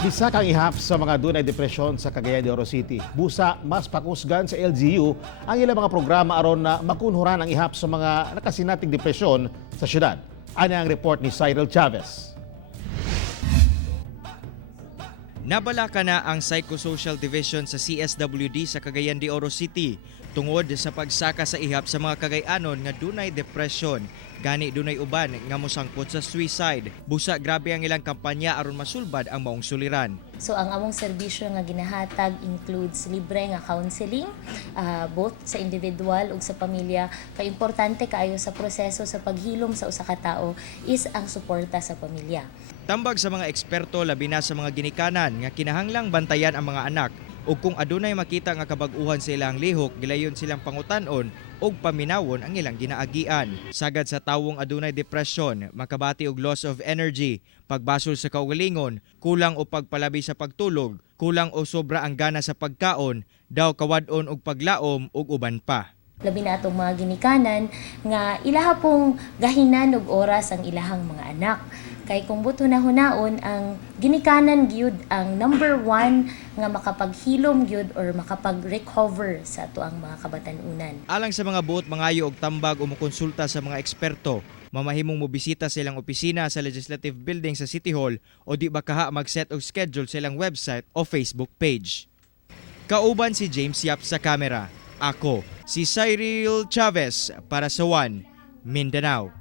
Bisa kang ihap sa mga dunay depresyon sa Cagayan de Oro City. Busa, mas pakusgan sa LGU ang ilang mga programa aron na makunhuran ang ihap sa mga nakasinating depresyon sa syudad. Ano ang report ni Cyril Chavez? Nabalaka na ang Psychosocial Division sa CSWD sa Cagayan de Oro City tungod sa pagsaka sa ihap sa mga Cagayanon nga dunay depression. Gani dunay uban nga mosangpot sa suicide. Busa grabe ang ilang kampanya aron masulbad ang maong suliran. So ang among serbisyo nga ginahatag includes libre nga counseling both sa individual ug sa pamilya. Kay importante kaayo sa proseso sa paghilom sa usa ka tawo is ang suporta sa pamilya. Tambag sa mga eksperto labi na sa mga ginikanan nga kinahanglang bantayan ang mga anak ug kung adunay makita nga kabag-uhan sa ilang lihok gilayon silang pangutan-on ug paminawon ang ilang ginaagian. Sagad sa tawong adunay depresyon, makabati og loss of energy, pagbasol sa kaugalingon, kulang o pagpalabi sa pagtulog, kulang o sobra ang gana sa pagkaon, daw kawad-on og paglaom ug uban pa. Labi na atong mga ginikanan nga ilaha pong gahinan og oras ang ilahang mga anak. Kay kung buto na hunaon ang ginikanan gyud ang number one nga makapaghilom gyud or makapag-recover sa ato ang mga kabatanunan. Alang sa mga buot mangayo og tambag o mokonsulta sa mga eksperto, mamahimong mobisita sa ilang opisina sa Legislative Building sa City Hall o di ba kaha mag-set og schedule sa ilang website o Facebook page. Kauban si James Yap sa kamera. Ako, si Cyril Chavez para sa One Mindanao.